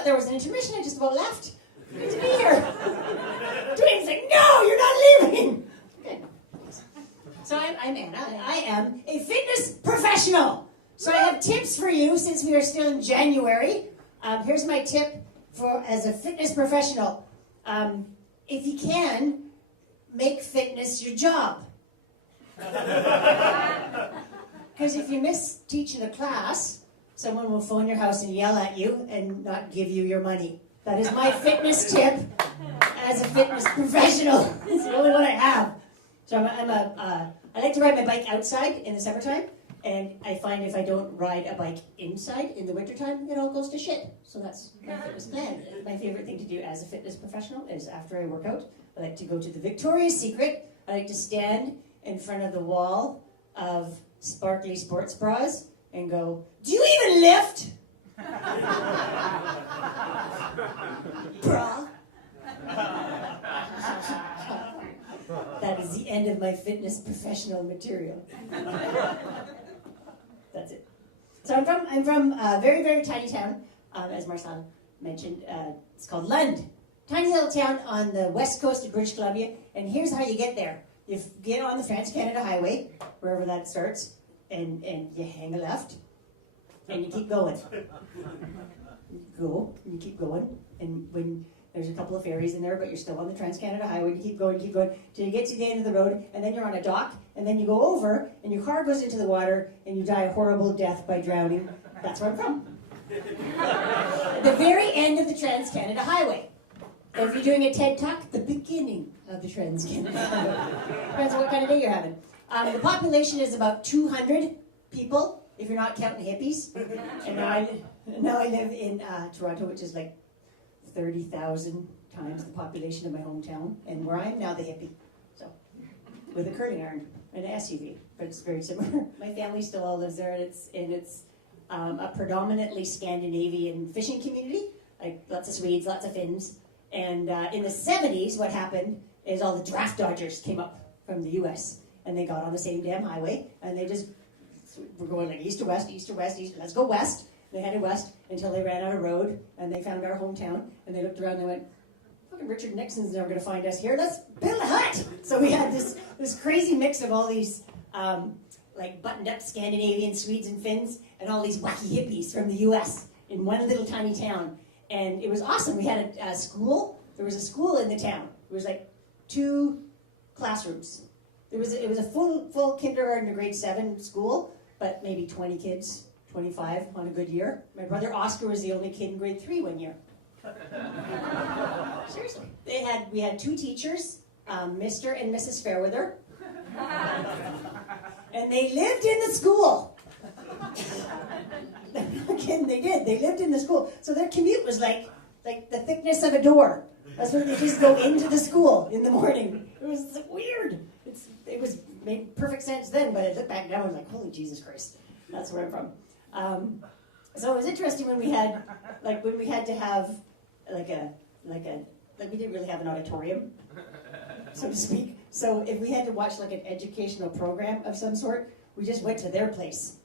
thought there was an intermission. I just about left. Good to be here. Dwayne's like, no, you're not leaving. Good. So I'm Anna. I am a fitness professional. So I have tips for you since we are still in January. Here's my tip for as a fitness professional. If you can, make fitness your job. Because if you miss teaching a class, someone will phone your house and yell at you and not give you your money. That is my fitness tip as a fitness professional. It's the only one I have. So I like to ride my bike outside in the summertime, and I find if I don't ride a bike inside in the wintertime, it all goes to shit. So that's my fitness plan. My favorite thing to do as a fitness professional is after I work out, I like to go to the Victoria's Secret. I like to stand in front of the wall of sparkly sports bras and go, do you even lift? Bra. That is the end of my fitness professional material. That's it. So I'm from a very, very tiny town, as Marcel mentioned. It's called Lund. Tiny little town on the west coast of British Columbia. And here's how you get there. You get on the Trans-Canada Highway, wherever that starts, and you hang a left, and you keep going. You go, and you keep going, and when there's a couple of ferries in there, but you're still on the Trans-Canada Highway, you keep going, till you get to the end of the road, and then you're on a dock, and then you go over, and your car goes into the water, and you die a horrible death by drowning. That's where I'm from. At the very end of the Trans-Canada Highway. Or if you're doing a TED Talk, the beginning of the Trans-Canada Highway. Depends on what kind of day you're having. The population is about 200 people, if you're not counting hippies. And now I live in Toronto, which is like 30,000 times the population of my hometown, and where I am now the hippie. So, with a curling iron and an SUV, but it's very similar. My family still all lives there, and it's a predominantly Scandinavian fishing community, like lots of Swedes, lots of Finns. And in the 70s, what happened is all the draft dodgers came up from the U.S., and they got on the same damn highway, and they just were going like east to west, let's go west. They headed west until they ran out of road, and they found our hometown, and they looked around and they went, fucking Richard Nixon's never going to find us here, let's build a hut! So we had this crazy mix of all these like buttoned-up Scandinavian Swedes and Finns, and all these wacky hippies from the U.S. in one little tiny town. And it was awesome. We had a school. There was a school in the town. There was like 2 classrooms. It was a full kindergarten to grade 7 school, but maybe 20 kids, 25 on a good year. My brother Oscar was the only kid in grade 3 one year. Seriously. We had 2 teachers, Mr. and Mrs. Fairweather. And they lived in the school. Again, they did. They lived in the school. So their commute was like the thickness of a door. That's where they just go into the school in the morning. It was weird. It made perfect sense then, but I look back now and I'm like, holy Jesus Christ. That's where I'm from. So it was interesting when we had to have we didn't really have an auditorium, so to speak. So if we had to watch like an educational program of some sort, we just went to their place.